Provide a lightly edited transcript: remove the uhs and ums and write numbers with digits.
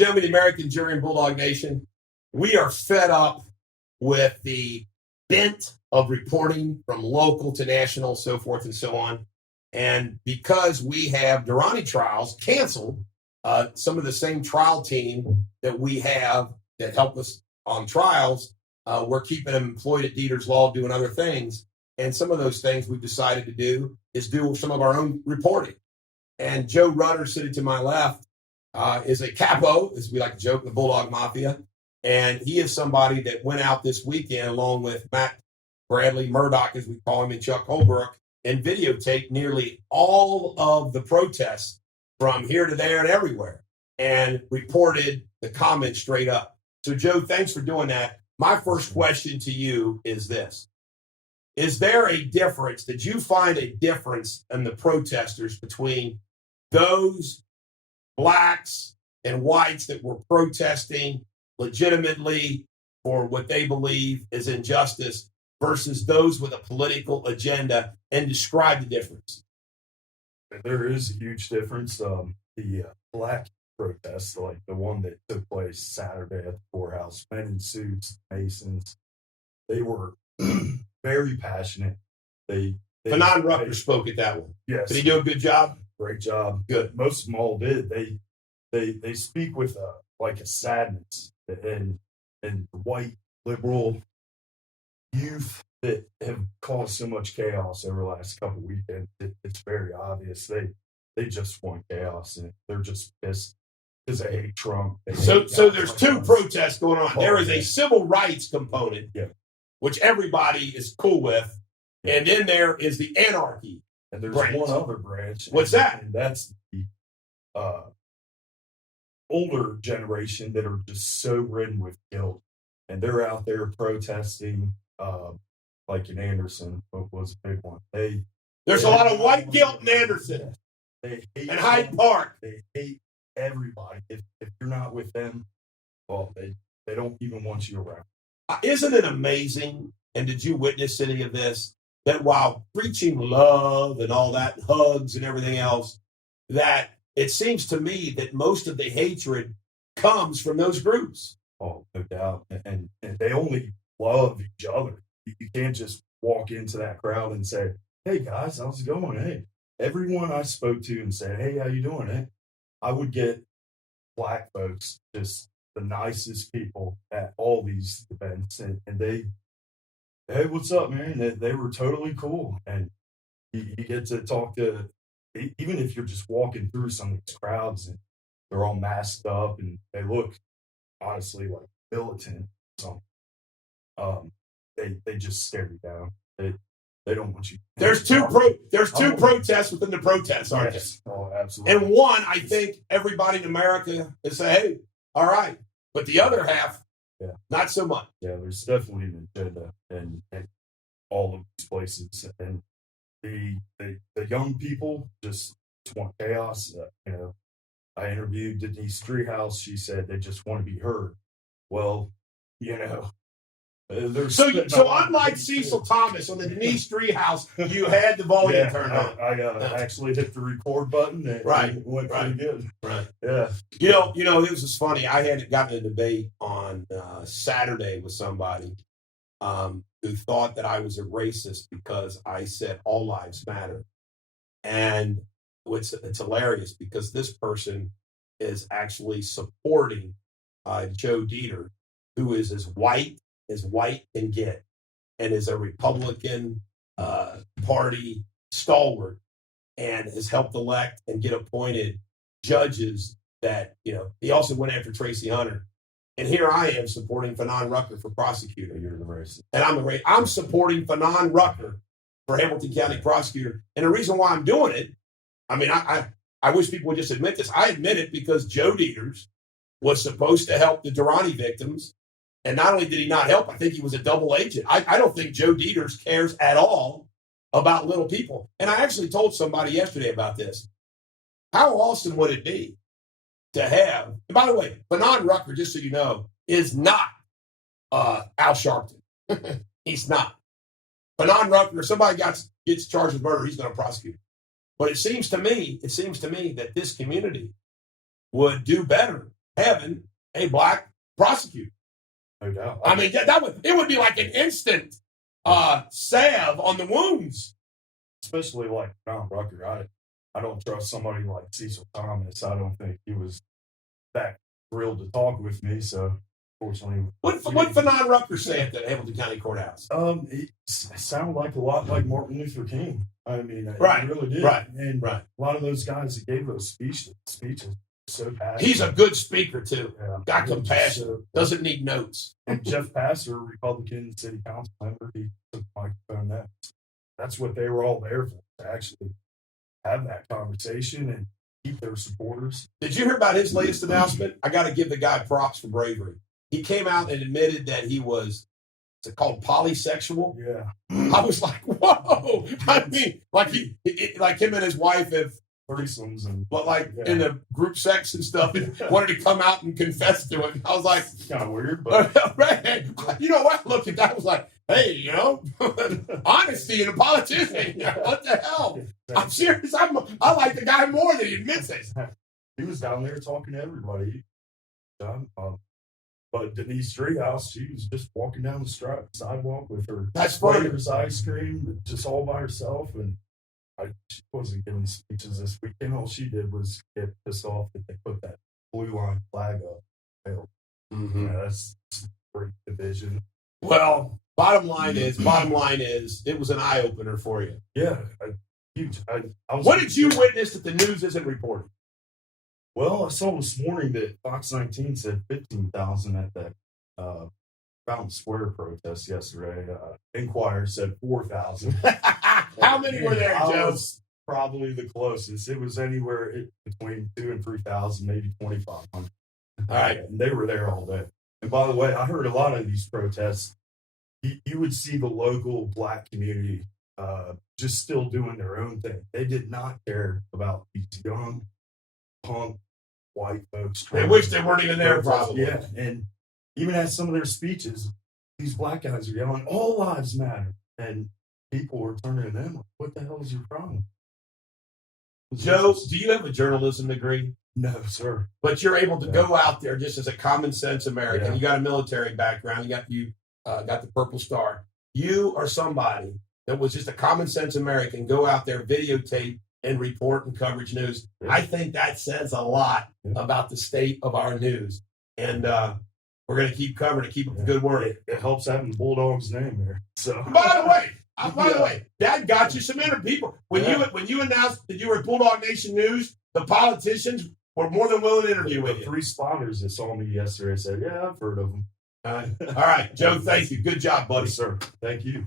gentlemen, the American Jury and Bulldog Nation, we are fed up with the bent of reporting from local to national, so forth and so on. And because we have Durrani trials canceled, some of the same trial team that we have that help us on trials, we're keeping them employed at Deters Law doing other things. And some of those things we've decided to do is do some of our own reporting. And Joe Rutter, sitting to my left, is a capo, as we like to joke, the Bulldog Mafia. And he is somebody that went out this weekend along with Matt Bradley, Murdoch, as we call him, and Chuck Holbrook, and videotaped nearly all of the protests from here to there and everywhere and reported the comments straight up. So, Joe, thanks for doing that. My first question to you is this. Is there a difference? Did you find a difference in the protesters between those blacks and whites that were protesting legitimately for what they believe is injustice versus those with a political agenda, and describe the difference? There is a huge difference. The black protests, like the one that took place Saturday at the courthouse, men in suits, Masons, they were very passionate. Fanon Rutter spoke at that one. Yes. Did he do a good job? Great job. Good. Most of them all did. They speak with a sadness and the white liberal youth that have caused so much chaos over the last couple of weekends. It's very obvious. They just want chaos, and they're just pissed because they hate Trump. So there's two protests going on. There is a civil rights component, which everybody is cool with, and then there is the anarchy. And there's branch. one other branch. What's that? And that's the older generation that are just so ridden with guilt. And they're out there protesting, like in Anderson, what was a big one. There's a lot of white guilt in Anderson. They hate and Hyde Park. They hate everybody. If you're not with them, well, they don't even want you around. Isn't it amazing, and did you witness any of this, that while preaching love and all that, hugs and everything else, that it seems to me that most of the hatred comes from those groups? Oh, no doubt. And they only love each other. You can't just walk into that crowd and say, hey, guys, how's it going? Hey, everyone I spoke to and said, hey, how you doing? Hey, I would get black folks, just the nicest people at all these events. And they, hey, what's up, man? They were totally cool. And you get to talk to, even if you're just walking through some of these crowds and they're all masked up and they look honestly like militant. So, they just stare you down. They don't want you. There's two protests within the protests, aren't there? Oh, absolutely. And one, I think everybody in America is say, hey, all right. But the other half, not so much. Yeah, there's definitely an agenda in all of these places. And the young people just want chaos. I interviewed Denise Treehouse. She said they just want to be heard. Well, so unlike Cecil Thomas on the Denise Treehouse, you had the volume turned on. I actually hit the record button and it went pretty good. Right. Yeah. It was just funny. I had gotten a debate on Saturday with somebody who thought that I was a racist because I said all lives matter. And it's hilarious because this person is actually supporting Joe Deter, who is as white can get, and is a Republican Party stalwart, and has helped elect and get appointed judges that, he also went after Tracy Hunter. And here I am supporting Fanon Rutter for prosecutor. You're the racist. And I'm supporting Fanon Rutter for Hamilton County prosecutor. And the reason why I'm doing it, I wish people would just admit this. I admit it because Joe Deters was supposed to help the Durrani victims. And not only did he not help, I think he was a double agent. I don't think Joe Deters cares at all about little people. And I actually told somebody yesterday about this. How awesome would it be to have, and by the way, Fanon Rutter, just so you know, is not Al Sharpton. He's not. Fanon Rutter, if somebody gets charged with murder, he's going to prosecute. But it seems to me that this community would do better having a black prosecutor. No doubt. I mean, it would be like an instant salve on the wounds. Especially like John Rucker. I don't trust somebody like Cecil Thomas. I don't think he was that thrilled to talk with me. So, fortunately, What Fanon Rucker say at the Hamilton County Courthouse? It sounded like a lot like Martin Luther King. I mean, Right, it really did. right, And right. a lot of those guys that gave those speeches so passionate. He's a good speaker too. Yeah. Got compassion. So, Doesn't need notes. and Jeff Passer, Republican city council member, he took the microphone next. That's what they were all there for, to actually have that conversation and keep their supporters. Did you hear about his latest announcement? I got to give the guy props for bravery. He came out and admitted that he was, is it called polysexual? Yeah. I was like, whoa! I mean, like like him and his wife have, Threesomes and but like in the group sex and stuff, wanted to come out and confess to it. I was like, it's kind of weird, but you know what? I looked at that. I was like, hey, you know, honesty in a politician. What the hell? I'm serious. I like the guy more than he admits it. He was down there talking to everybody. But Denise Treehouse, she was just walking down the sidewalk with her That's funny. Waiters ice cream, just all by herself, and she wasn't giving speeches this weekend. All she did was get pissed off that they put that blue line flag up. Mm-hmm. Yeah, that's a great division. Well, bottom line is, it was an eye opener for you. Yeah, huge. I was. What did you witness that the news isn't reporting? Well, I saw this morning that Fox 19 said 15,000 at that Fountain Square protest yesterday. Inquirer said 4,000. How many were there, I Joe? was probably the closest. It was anywhere between 2,000 and 3,000, maybe 2,500. All right. And they were there all day. And by the way, I heard a lot of these protests. You would see the local black community just still doing their own thing. They did not care about these young punk white folks. They wish they weren't even there, probably. Yeah, and even at some of their speeches, these black guys are yelling, "All lives matter," and people were turning to them like, "What the hell is your problem?" Joe, do you have a journalism degree? No, sir. But you're able to go out there just as a common sense American. Yeah. You got a military background. You got the Purple Star. You are somebody that was just a common sense American. Go out there, videotape, and report and coverage news. Yeah. I think that says a lot about the state of our news. And we're going to keep covering it, keep up the good work. It helps having the Bulldog's name there. So, By the way, Dad got you some interview people. When you announced that you were at Bulldog Nation News, the politicians were more than willing to interview with you. 3 spotters that saw me yesterday said, "Yeah, I've heard of them." All right, Joe, thank you. Good job, buddy. Yes, sir. Thank you.